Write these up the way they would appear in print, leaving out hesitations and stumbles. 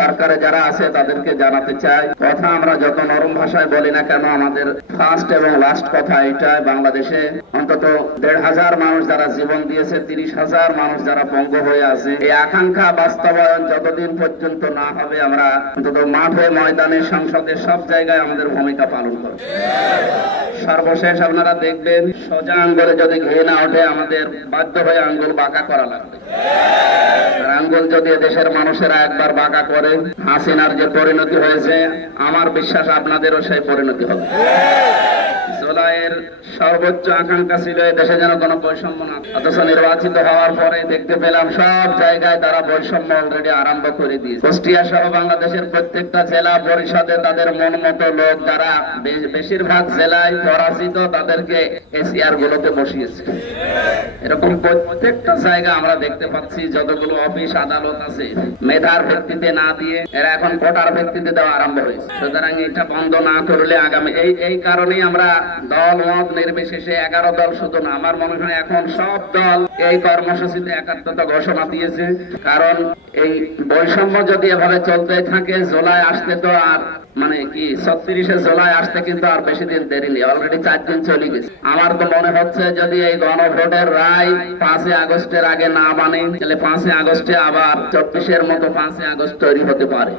সরকারে যারা আছে তাদেরকে জানাতে চাই, কথা আমরা যত নরম ভাষায় বলি না কেন, আমাদের ফার্স্ট এবং লাস্ট কথা এটাই, বাংলাদেশে অন্তত 1,500 মানুষ যারা জীবন দিয়েছে, 30,000 মানুষ যারা পঙ্গু হয়ে আছে, এই আকাঙ্ক্ষা বাস্তবায়ন যতদিন পর্যন্ত না হবে, আমরা অন্তত মাঠে ময়দানে সংসদে সব জায়গায় আমাদের ভূমিকা পালন করব। সর্বশেষ আপনারা দেখবেন, সোজা আঙ্গুলে যদি ঘি না ওঠে, আমাদের বাধ্য হয়ে আঙ্গুল বাঁকা করা লাগবে। আঙ্গুল যদি দেশের মানুষেরা একবার বাঁকা করে, হাসিনার যে পরিণতি হয়েছে, আমার বিশ্বাস আপনাদেরও সেই পরিণতি হবে। জুলাইয়ের সর্বোচ্চ আকাঙ্ক্ষা ছিল এই দেশে যেন কোনো বৈষম্য না, অথচ নির্বাচিত হওয়ার পরে দেখতে পেলাম সব জায়গায় তারা বৈষম্য অলরেডি আরম্ভ করে দিয়েছে। কুষ্টিয়া সহ বাংলাদেশের প্রত্যেকটা জেলা পরিষদে তাদের মন মতো লোক, যারা বেশিরভাগ জেলায় পরাজিত, তাদেরকে এসিআর গুলোতে বসিয়েছে। এরকম প্রত্যেকটা জায়গা আমরা দেখতে পাচ্ছি। যতগুলো অফিস আদালত আছে, মেধার ভিত্তিতে না দিয়ে এরা এখন কোটার ভিত্তিতে দেওয়া আরম্ভ হয়েছে। সুতরাং এটা বন্ধ না করলে আগামী এই কারণেই আমরা দল মত নির্বিশেষে 11 দল শুধু না, আমার মনে হয় এখন সব দল এই কর্মসূচিতে একাত্মতা ঘোষণা দিয়েছে। কারণ এই বৈষম্য যদি এভাবে চলতে থাকে, জুলাই আসতে তো আর মানে কি 36শে জুলাই আসতে কিন্তু আর বেশি দিন দেরি নেই, অলরেডি 4 দিন চলে গেছে। আমার তো মনে হচ্ছে যদি এই গণভোটের রায় 5 আগস্টের আগে না মানে, তাহলে 5 আগস্টে আবার 24-এর মতো 5 আগস্ট তৈরি হতে পারে।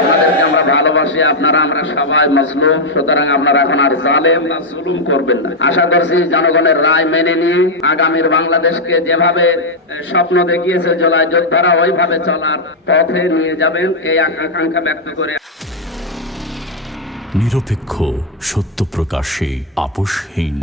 আপনাদেরকে আমরা ভালোবাসি, আপনারা আমরা সবাই মজলুম, সুতরাং আপনারা এখন আর জালেম বা জুলুম করবেন না। আশা করছি জনগণের রায় মেনে নিয়ে আগামীর বাংলাদেশকে যেভাবে স্বপ্ন দেখিয়েছে জুলাই যোদ্ধারা, ওইভাবে চলার পথে নিয়ে যাবেন, এই আকাঙ্ক্ষা ব্যক্ত করে নিরপেক্ষ, সত্য প্রকাশে আপোষহীন।